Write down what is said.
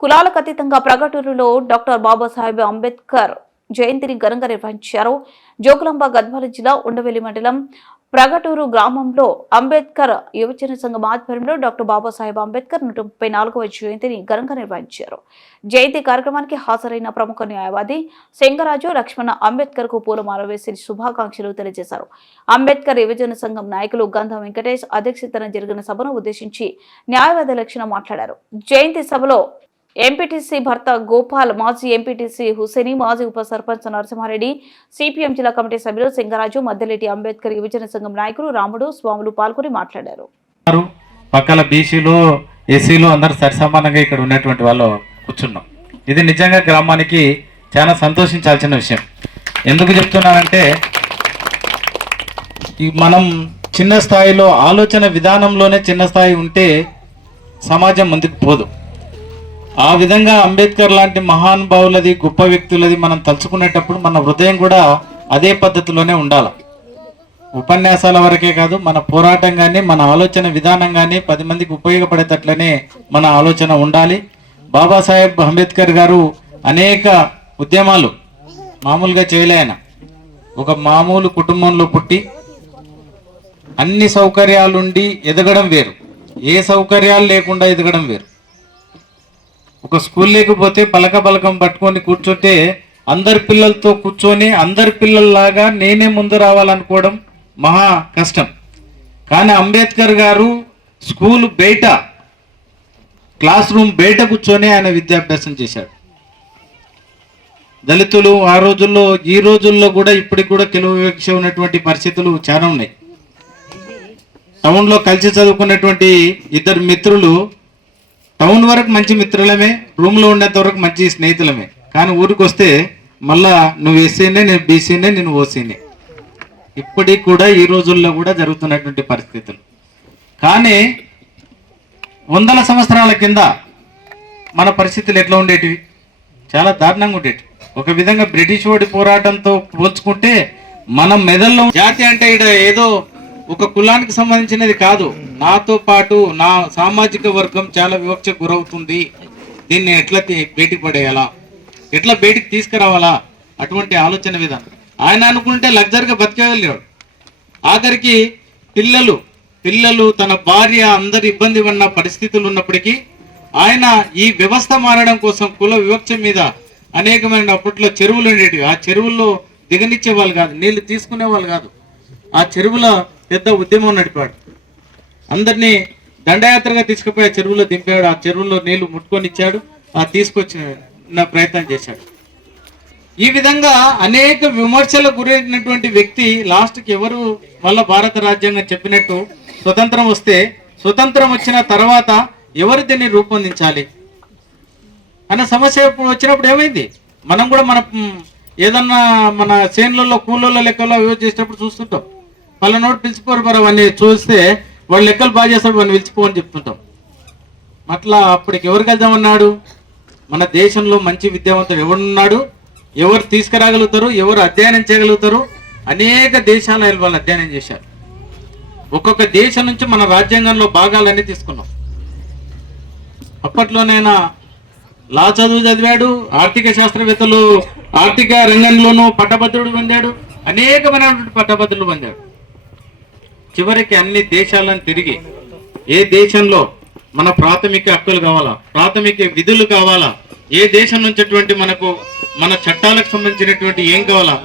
కులాలకు అతీతంగా ప్రగటూరులో డాక్టర్ బాబాసాహెబ్ అంబేద్కర్ జయంతిని ఘనంగా నిర్వహించారు. జోగులాంబ గద్వాల జిల్లా ఉండవెల్లి మండలం ప్రగటూరు గ్రామంలో అంబేద్కర్ యువజన సంఘం ఆధ్వర్యంలో డాక్టర్ బాబాసాహెబ్ అంబేద్కర్ నూట ముప్పై నాలుగవ జయంతిని ఘనంగా నిర్వహించారు. జయంతి కార్యక్రమానికి హాజరైన ప్రముఖ న్యాయవాది సింగరాజు లక్ష్మణ అంబేద్కర్కు పూలమాల వేసి శుభాకాంక్షలు తెలియజేశారు. అంబేద్కర్ యువజన సంఘం నాయకులు గంధం వెంకటేష్ అధ్యక్షతన జరిగిన సభను ఉద్దేశించి న్యాయవాది లక్షణ మాట్లాడారు. జయంతి సభలో ఎంపీటీసీ భర్త గోపాల్ మాజీ ఎంపీటీసీ హుసేని మాజీ ఉప సర్పంచ్ నరసింహారెడ్డి సిపిఎం జిల్లా కమిటీ సభ్యులు సింగరాజు మద్దెలెట్టి అంబేద్కర్ యువజన సంఘం నాయకులు రాముడు స్వాములు పాల్గొని మాట్లాడారు. ఉన్నారు. పక్కల బీసీలు ఎస్సీలు అందరు సరిసమానంగా ఇక్కడ ఉన్నటువంటి వాళ్ళు కూర్చున్నాం. ఇది నిజంగా గ్రామానికి చాలా సంతోషించాల్సిన విషయం. ఎందుకు చెప్తున్నానంటే మనం చిన్న స్థాయిలో ఆలోచన విధానంలోనే చిన్న స్థాయి ఉంటే సమాజం ముందుకు పోదు. ఆ విధంగా అంబేద్కర్ లాంటి మహానుభావులది గొప్ప వ్యక్తులది మనం తలుచుకునేటప్పుడు మన హృదయం కూడా అదే పద్ధతిలోనే ఉండాలి. ఉపన్యాసాల వరకే కాదు మన పోరాటం కానీ మన ఆలోచన విధానం కానీ పది మందికి ఉపయోగపడేటట్లనే మన ఆలోచన ఉండాలి. బాబాసాహెబ్ అంబేద్కర్ గారు అనేక ఉద్యమాలు మామూలుగా చేయలేన ఒక మామూలు కుటుంబంలో పుట్టి అన్ని సౌకర్యాలుండి ఎదగడం వేరు. ఏ సౌకర్యాలు లేకుండా ఎదగడం వేరు. ఒక స్కూల్ లేకపోతే పలక పలకం పట్టుకొని కూర్చుంటే అందరి పిల్లలతో కూర్చొని అందరి పిల్లల్లాగా నేనే ముందు రావాలనుకోవడం మహా కష్టం. కానీ అంబేద్కర్ గారు స్కూల్ బయట క్లాస్ రూమ్ బయట కూర్చొని ఆయన విద్యాభ్యాసం చేశాడు. దళితులు ఆ రోజుల్లో ఈ రోజుల్లో కూడా ఇప్పటికి కూడా తెలుగు వివక్ష ఉన్నటువంటి పరిస్థితులు చాలా ఉన్నాయి. టౌన్లో కలిసి చదువుకున్నటువంటి ఇద్దరు మిత్రులు టౌన్ వరకు మంచి మిత్రులమే రూమ్లో ఉండేంత వరకు మంచి స్నేహితులమే. కానీ ఊరికి వస్తే మళ్ళా నువ్వు ఎస్సీనే నేను బీసీనే నేను ఓసీనే. ఇప్పటికి కూడా ఈ రోజుల్లో కూడా జరుగుతున్నటువంటి పరిస్థితులు. కానీ వందల సంవత్సరాల కింద మన పరిస్థితులు ఎట్లా ఉండేటివి? చాలా దారుణంగా ఉండేటివి. ఒక విధంగా బ్రిటిష్ వాడి పోరాటంతో పోల్చుకుంటే మనం మెదల్లో జాతి అంటే ఇక్కడ ఏదో ఒక కులానికి సంబంధించినది కాదు. నాతో పాటు నా సామాజిక వర్గం చాలా వివక్ష గురవుతుంది. దీన్ని ఎట్లా తీ- బయటికి పడేయాలా? ఎట్లా బయటికి తీసుకురావాలా? అటువంటి ఆలోచన విధానం ఆయన అనుకుంటే లగ్జరీగా బతికేయలేడు ఆఖరికి పిల్లలు పిల్లలు తన భార్య అందరి ఇబ్బంది ఉన్న పరిస్థితులు ఉన్నప్పటికీ ఆయన ఈ వ్యవస్థ మారడం కోసం కుల వివక్ష మీద అనేకమైన అప్పట్లో చెరువులు ఉండేటివి. ఆ చెరువుల్లో దిగనిచ్చే వాళ్ళు కాదు నీళ్ళు తీసుకునే వాళ్ళు కాదు. ఆ చెరువుల పెద్ద ఉద్యమం నడిపాడు. అందరినీ దండయాత్రగా తీసుకుపోయి ఆ చెరువులో దింపాడు. ఆ చెరువులో నీళ్ళు ముట్టుకొని ఇచ్చాడు. ఆ తీసుకొచ్చిన ప్రయత్నం చేశాడు. ఈ విధంగా అనేక విమర్శలకు గురైనటువంటి వ్యక్తి లాస్ట్కి ఎవరు వల్ల భారత రాజ్యాంగం చెప్పినట్టు స్వతంత్రం వస్తే స్వతంత్రం వచ్చిన తర్వాత ఎవరు దీన్ని రూపొందించాలి? అన్న సమస్య వచ్చినప్పుడు ఏమైంది? మనం కూడా మన ఏదన్నా మన చేనులలో కూలలో లెక్కలో యూజ్ చేసేటప్పుడు చూస్తుంటాం. వాళ్ళ నోటి పిలిచిపోరు మరి అవన్నీ చూస్తే వాళ్ళు లెక్కలు బాగా చేస్తాడు మనం పిలిచిపోని చెప్తుంటాం. అట్లా అప్పటికి ఎవరు కలుద్దామన్నాడు మన దేశంలో మంచి విద్యావంతుడు ఎవరున్నాడు ఎవరు తీసుకురాగలుగుతారు? ఎవరు అధ్యయనం చేయగలుగుతారు? అనేక దేశాల వాళ్ళు అధ్యయనం చేశారు. ఒక్కొక్క దేశం నుంచి మన రాజ్యాంగంలో భాగాలన్నీ తీసుకున్నాం. అప్పట్లోనైనా లా చదువు చదివాడు ఆర్థిక శాస్త్రవేత్తలు ఆర్థిక రంగంలోనూ పట్టభద్రుడు పొందాడు అనేకమైనటువంటి పట్టభద్రులు పొందాడు. చివరికి అన్ని దేశాలను తిరిగి ఏ దేశంలో మన ప్రాథమిక హక్కులు కావాలా ప్రాథమిక విధులు కావాలా ఏ దేశం నుంచి మనకు మన చట్టాలకు సంబంధించినటువంటి ఏం కావాలా